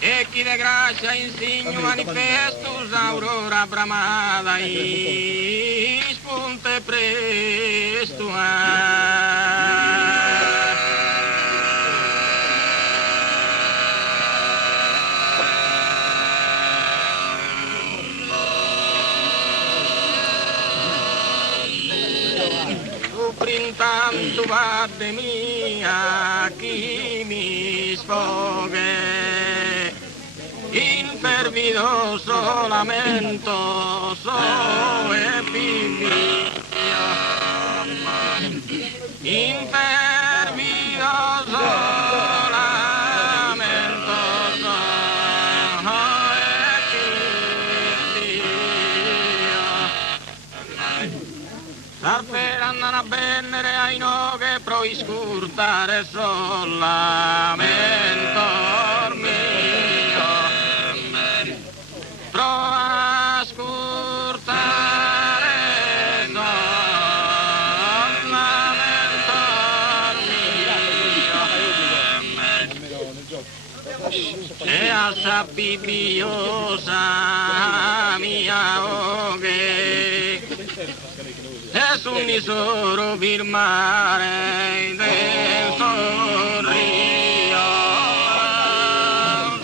Equi de gracia insigno manifestus aurora bramada spunte presto Tanto de mia chi mi sfoghe in pervidoso lamento so e pipio in pervidoso lamento so e pipio Sarperanno a bennere ai noghe pro iscurtare solamente mio pro ascurtare solamente mio e a sapipiosa mia oghe es un tesoro firmare del sorrio,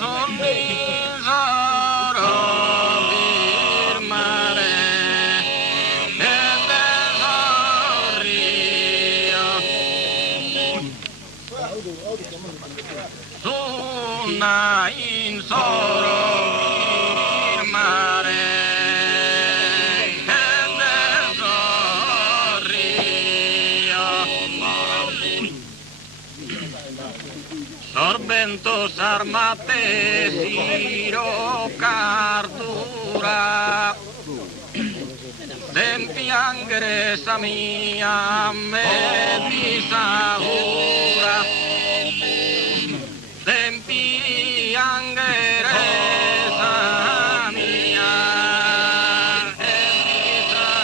un tesoro firmare del sorrio. Una in soro firmare Sorbentos armate siro cardura Dempiangere sa mia me disaura Dempiangere sa mia me disaura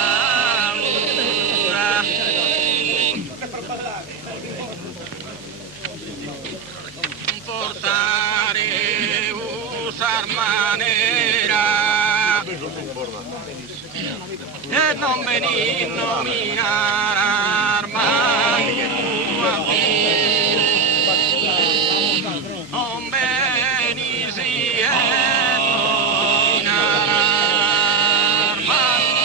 Portare usar manera e non venir nominar armani non venir si e nominar armani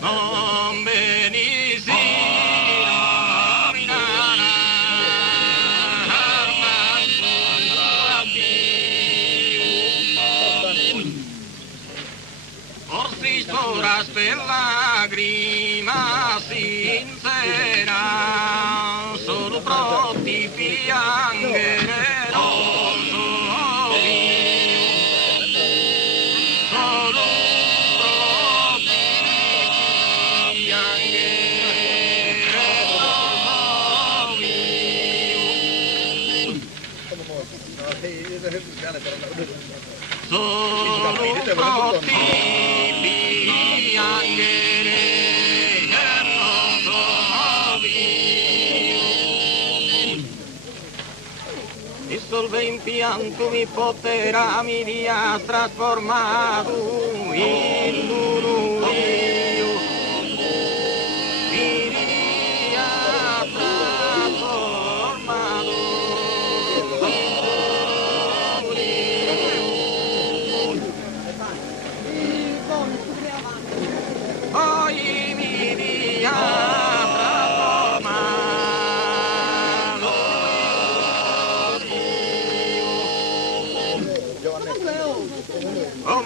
non venir si Horas per lagrima sincera solo pronti piangere solo pronti piangere solo pronti Dissolve in pianto mi potera mi dia trasformado in murmurio mi dia trasformado in murmurio hoy mi dia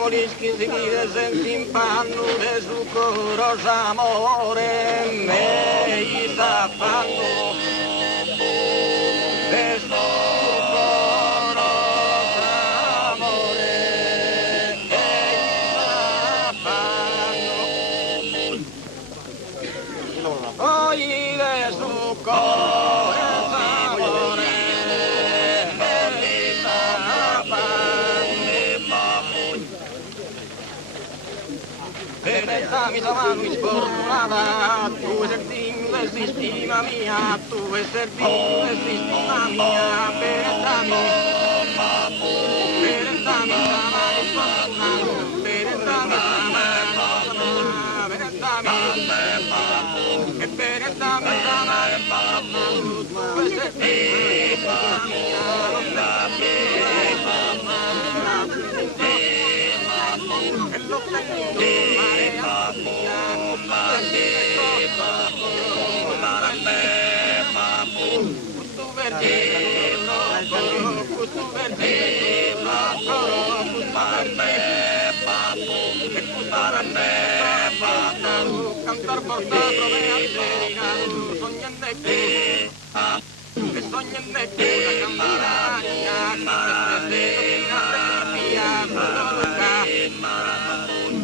Molischi si vive senza panno de su coros amore me i sta fanno de su coros amore me i sta fanno poi de su coros amore me i sta fanno mi sa mano sfortunata, tu sei sei stima mia, tu sei stima mia, perentami, perentami, samani sfortunato, perentami, perentami, e perentami, samani sfortunato, tu sei stima mia, e l'ho tenuto mare a mia, questo verdino, questo verdino, cantar portato me alzericato, sognando e sognando più la campinaria,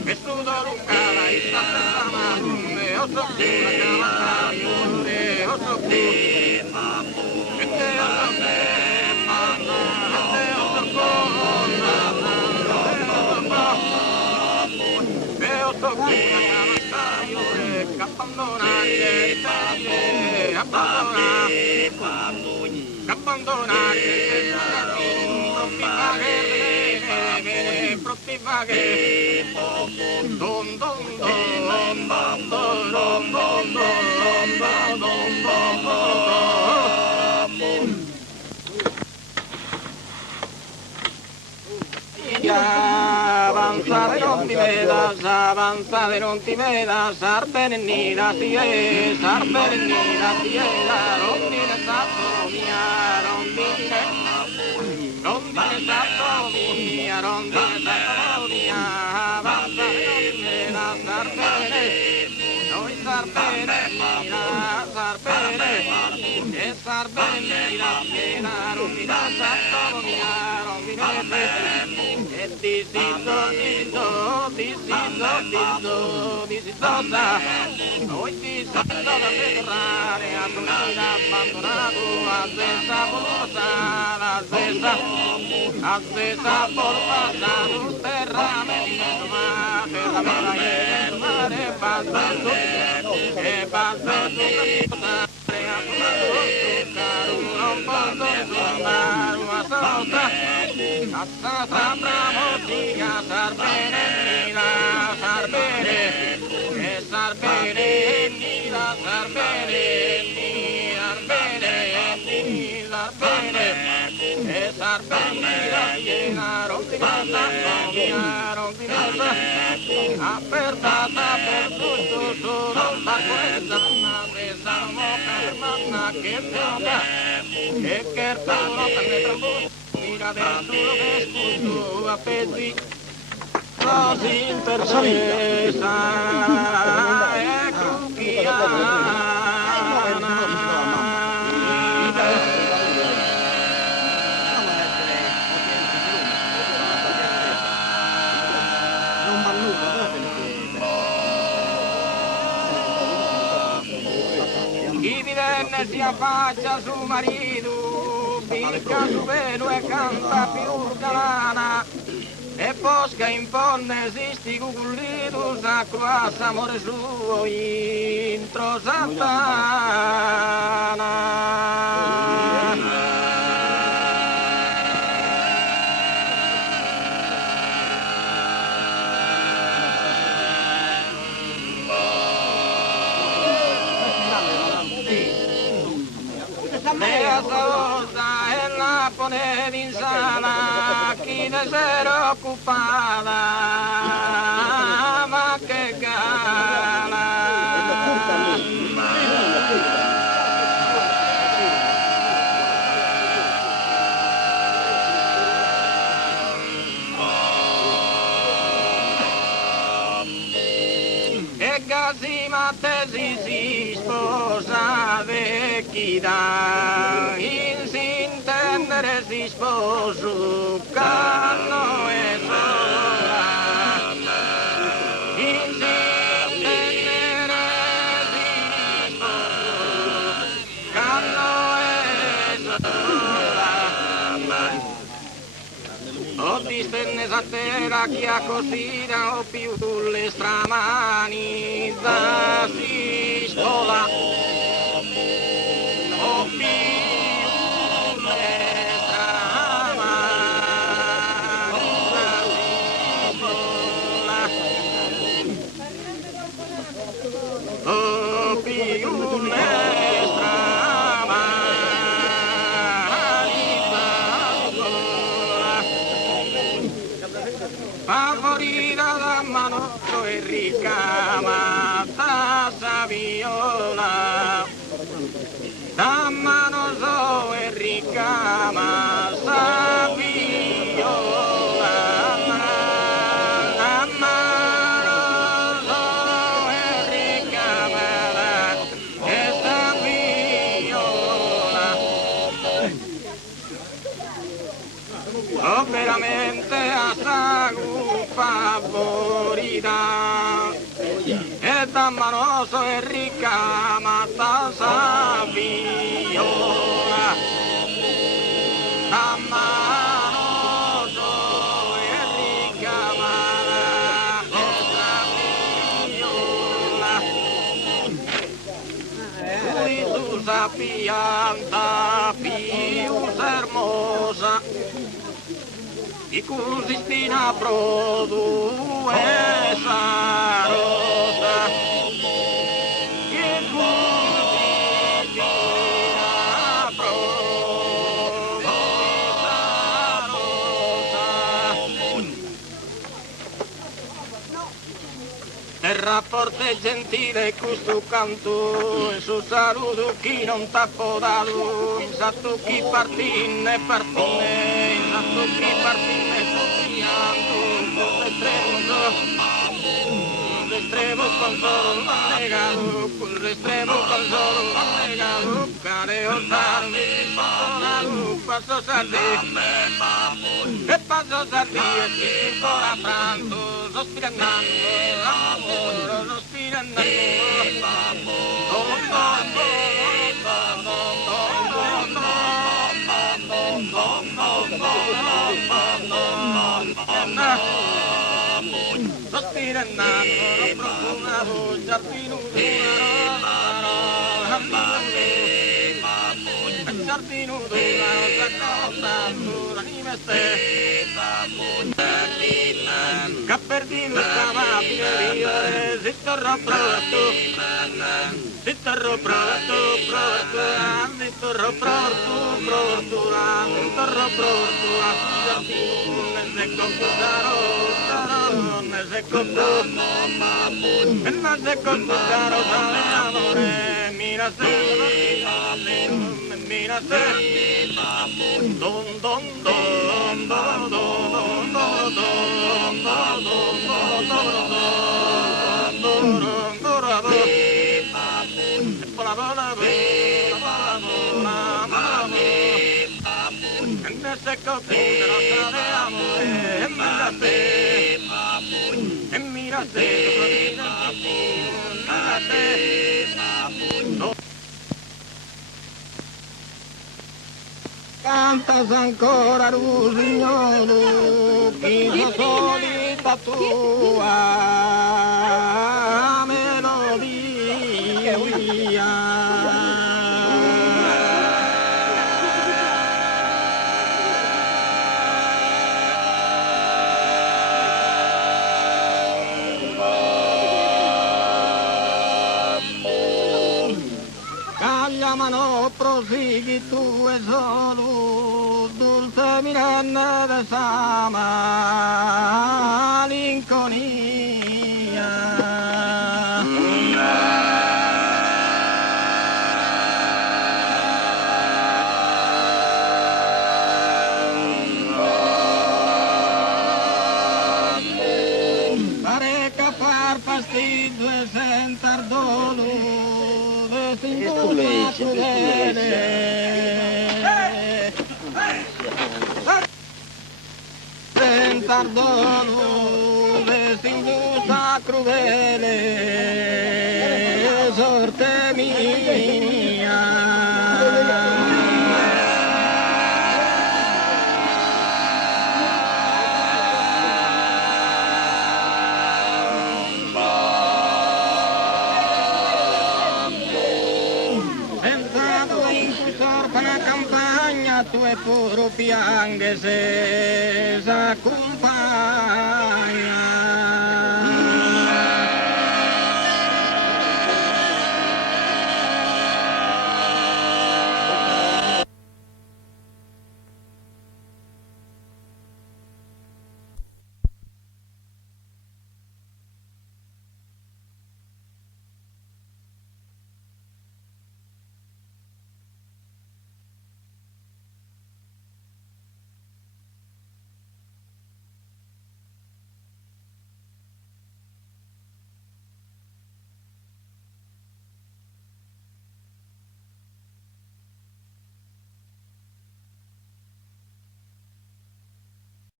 che studo lunga la istante samare, o so più la campinaria, o so più, e te o so più, e te o so più, e o so più la campinaria, che abbandonare, abbandonare, non mi paghe bene, frutti paghe, don don don don don don don don don don. Avanza de non ti vedas, avanza de non ti vedas, arbenenida si es, arbenenida si es, rondine sato mia, rondine sato mia, rondine sato mia, avanza de non ti vedas, arbene, noi sarbenenida, sarbene, e sarbenenida si es, rondine sato mia, rondine hoy da ferrare a dormire abbandonato a stessa polosa, a stessa polosa, terra me mare, passando, e passando, non posso tornare una sorta, a sambra motiga, sarbene, nida, sarbene, e sarbene, nida, sarbene, sarbene, nida, sarbene, e sarbene, nida, rondinata, rondinata, apertata per tutto, solo la questa, presa moca, hermana, che toca, e che toro, che ne trambusta, mira dentro lo che sputo a pezzi, così intercesa e crucchiana. Chi mi venne si affaccia su marito, picca su velo e canta più galana, e posca imponne esisti cucullitus a croassa amore suo intro Santana. Mea salta e la pone d'insala, chi ne s'era occupata, ma che gala. E Gasima tesi si sposa vecchità, in s'intendere si sposo canno e sola, in s'intendere si sposo canno e sola. stenne a terra chi ha così o più le stramani da si spola o più le stramani da si spola o più le favorita da manotto e ricamata sa viola da manoso e ricamata viola da manoso e ricamata questa viola oh veramente assai favorita e da manoso e ricamata sa viola da manoso e ricamata sa viola lui su sa pianta più hermosa i cui spina produe sa rosa i cui spina produe sa rosa terra forte e gentile questo canto e su saluto chi non t'ha dato in satto chi partine partine in satto chi partine l'estremo con solo negado, con l'estremo con solo negado, careo tarde, paso sardi, e paso sardi, e si ora pranzo, sospirando, amore, sospirando, sospirando, profumato, giardino, giardino, l'anima stessa, capperdino, scamabile, zitto pronto, zitto pronto, mira se don don don don don cantas ancora Rusignolo, chi solita tua melodia. Cagliamano prosighi tu e solo, dulce Miranda de sa malinconia. Pareca far fastidio e sentar dolore. Sentar dolore, singhiusa crudele, sorte mia. fa una campagna tu e pure piange se s'accompagna.